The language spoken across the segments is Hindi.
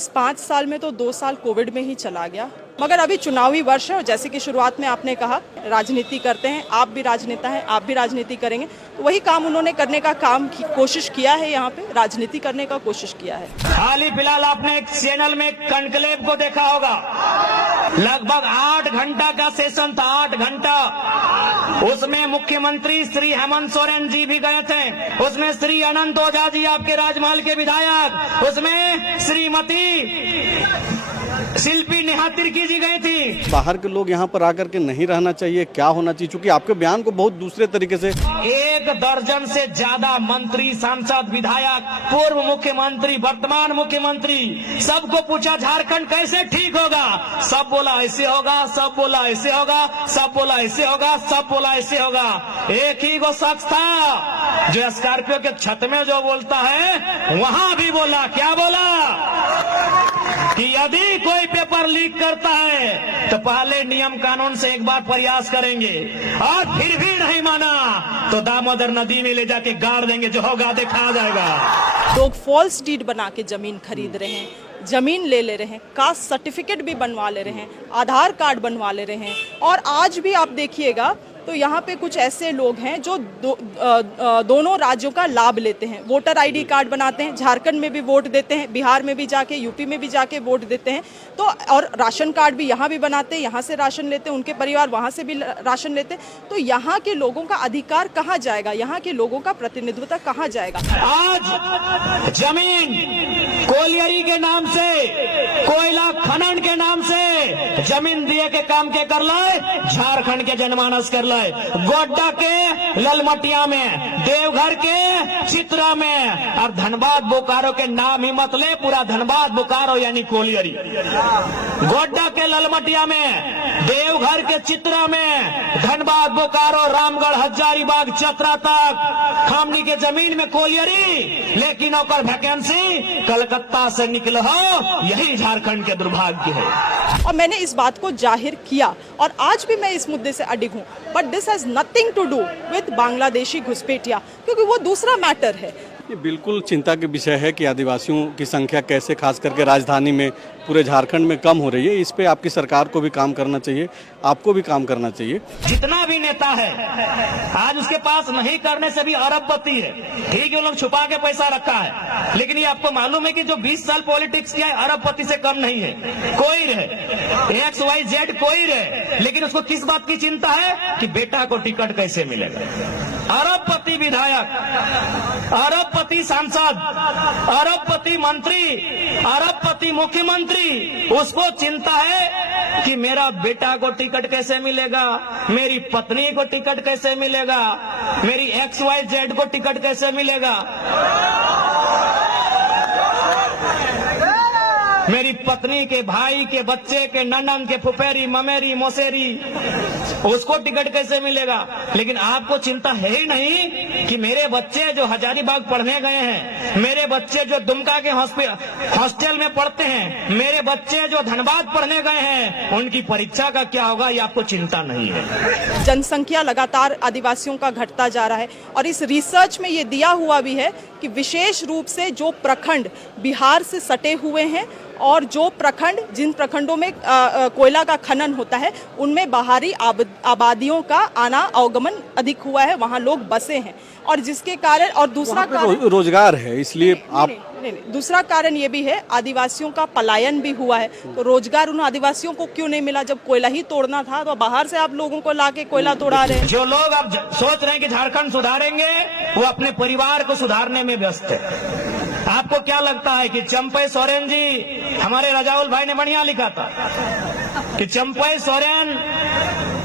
इस 5 साल में तो 2 साल कोविड में ही चला गया, मगर अभी चुनावी वर्ष है और जैसे कि शुरुआत में आपने कहा राजनीति करते हैं, आप भी राजनेता हैं, आप भी राजनीति करेंगे, तो वही काम उन्होंने करने का कोशिश किया है, यहाँ पे राजनीति करने का कोशिश किया है। हाल ही फिलहाल आपने एक चैनल में कॉन्क्लेव को देखा होगा, लगभग 8 घंटा का सेशन था, 8 घंटा। उसमें मुख्यमंत्री श्री हेमंत सोरेन जी भी गए थे, उसमें श्री अनंत ओझा जी आपके राजमहल के विधायक, उसमें श्रीमती शिल्पी नेहा तिर्की जी गई थी। बाहर के लोग यहाँ पर आकर के नहीं रहना चाहिए, क्या होना चाहिए? क्योंकि आपके बयान को बहुत दूसरे तरीके से 1 दर्जन से ज्यादा मंत्री, सांसद, विधायक, पूर्व मुख्यमंत्री, वर्तमान मुख्यमंत्री, सबको पूछा झारखंड कैसे ठीक होगा, सब बोला ऐसे होगा, सब बोला ऐसे होगा, सब बोला ऐसे होगा, सब बोला ऐसे होगा। एक ही को शख्स था जो स्कॉर्पियो के छत में जो बोलता है वहां भी बोला, क्या बोला कि यदि कोई पेपर लीक करता है तो पहले नियम कानून से एक बार प्रयास करेंगे, और फिर भी नहीं माना तो दामोदर नदी में ले जाके गाड़ देंगे, जो होगा देखा जाएगा। लोग फॉल्स डीड बना के जमीन खरीद रहे हैं, जमीन ले रहे हैं, कास्ट सर्टिफिकेट भी बनवा ले रहे हैं, आधार कार्ड बनवा ले रहे हैं, और आज भी आप देखिएगा तो यहाँ पे कुछ ऐसे लोग हैं जो दोनों राज्यों का लाभ लेते हैं, वोटर आईडी कार्ड बनाते हैं, झारखंड में भी वोट देते हैं, बिहार में भी जाके, यूपी में भी जाके वोट देते हैं, तो और राशन कार्ड भी यहाँ भी बनाते हैं, यहाँ से राशन लेते हैं, उनके परिवार वहाँ से भी राशन लेते हैं। तो यहाँ के लोगों का अधिकार कहाँ जाएगा, यहाँ के लोगों का प्रतिनिधित्व कहाँ जाएगा? आज जमीन कोलियरी के नाम से, कोयला खनन के नाम से जमीन दिए के काम के कर लाए, झारखंड के जनमानस कर लाए। गोड्डा के ललमटिया में, देवघर के चित्रा में, और धनबाद बोकारो के नाम ही मत ले, पूरा धनबाद बोकारो यानी कोलियरी। गोड्डा के ललमटिया में, देवघर के चित्रा में, धनबाद बोकारो, रामगढ़, हजारीबाग, चतरा तक खामनी के जमीन में कोलियरी, लेकिन ओकर वैकेंसी कलकत्ता से निकल हो, यही झारखंड के दुर्भाग्य है। और मैंने इस बात को जाहिर किया और आज भी मैं इस मुद्दे से अडिग हूँ, but this has nothing to do with Bangladeshi घुसपैठिया, क्योंकि वो दूसरा मैटर है। ये बिल्कुल चिंता के विषय है कि आदिवासियों की संख्या कैसे खास करके राजधानी में, पूरे झारखंड में कम हो रही है। इस पे आपकी सरकार को भी काम करना चाहिए, आपको भी काम करना चाहिए। जितना भी नेता है आज उसके पास नहीं करने से भी अरबपति है, ठीक है, वो लोग छुपा के पैसा रखा है, लेकिन ये आपको मालूम है कि जो 20 साल पॉलिटिक्स किया है अरबपति से कम नहीं है। कोई रहे XYZ कोई रहे, लेकिन उसको किस बात की चिंता है कि बेटा को टिकट कैसे मिलेगा। अरबपति विधायक, अरबपति सांसद, अरबपति मंत्री, अरबपति मुख्यमंत्री, उसको चिंता है कि मेरा बेटा को टिकट कैसे मिलेगा, मेरी पत्नी को टिकट कैसे मिलेगा, मेरी XYZ को टिकट कैसे मिलेगा, मेरी पत्नी के भाई के बच्चे के ननन के फुफेरी ममेरी मौसेरी, उसको टिकट कैसे मिलेगा। लेकिन आपको चिंता है ही नहीं कि मेरे बच्चे जो हजारीबाग पढ़ने गए हैं, मेरे बच्चे जो दुमका के हॉस्टल में पढ़ते हैं, मेरे बच्चे जो धनबाद पढ़ने गए हैं, उनकी परीक्षा का क्या होगा, ये आपको चिंता नहीं है। जनसंख्या लगातार आदिवासियों का घटता जा रहा है और इस रिसर्च में ये दिया हुआ भी है कि विशेष रूप से जो प्रखंड बिहार से सटे हुए हैं और जो प्रखंड, जिन प्रखंडों में कोयला का खनन होता है, उनमें बाहरी आबादियों का आना अवगमन अधिक हुआ है, वहाँ लोग बसे हैं, और जिसके कारण, और दूसरा कारण रोजगार है, इसलिए आप नहीं, दूसरा कारण ये भी है आदिवासियों का पलायन भी हुआ है। तो रोजगार उन आदिवासियों को क्यों नहीं मिला? जब कोयला ही तोड़ना था तो बाहर से आप लोगों को लाके कोयला तोड़ा रहे हैं। जो लोग अब सोच रहे हैं कि झारखंड सुधारेंगे, वो अपने परिवार को सुधारने में व्यस्त है। आपको क्या लगता है कि चंपई सोरेन जी, हमारे रजाउल भाई ने बढ़िया लिखा था कि चंपई सोरेन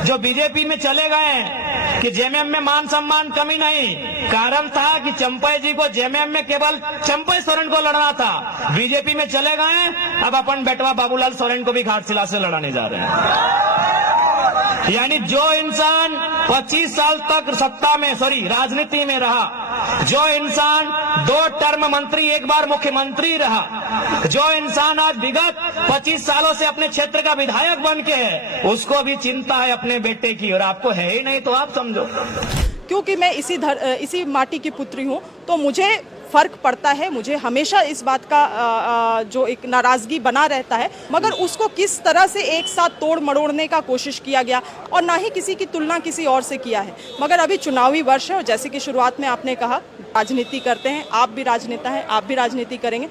जो बीजेपी में चले गए कि जेएमएम में मान सम्मान कमी नहीं, कारण था कि चंपई जी को जेएमएम में केवल चंपई सोरेन को लड़ना था, बीजेपी में चले गए, अब अपन बेटवा बाबूलाल सोरेन को भी घाटशिला से लड़ाने जा रहे हैं। यानी जो इंसान 25 साल तक सत्ता में, राजनीति में रहा, जो इंसान 2 टर्म मंत्री, 1 बार मुख्यमंत्री रहा, जो इंसान आज विगत 25 सालों से अपने क्षेत्र का विधायक बन के है, उसको भी चिंता है अपने बेटे की, और आपको है ही नहीं तो आप समझो। क्योंकि मैं इसी माटी की पुत्री हूँ, तो मुझे फर्क पड़ता है। मुझे हमेशा इस बात का जो एक नाराजगी बना रहता है, मगर उसको किस तरह से एक साथ तोड़ मरोड़ने का कोशिश किया गया और ना ही किसी की तुलना किसी और से किया है। मगर अभी चुनावी वर्ष है और जैसे कि शुरुआत में आपने कहा राजनीति करते हैं, आप भी राजनेता हैं, आप भी राजनीति करेंगे,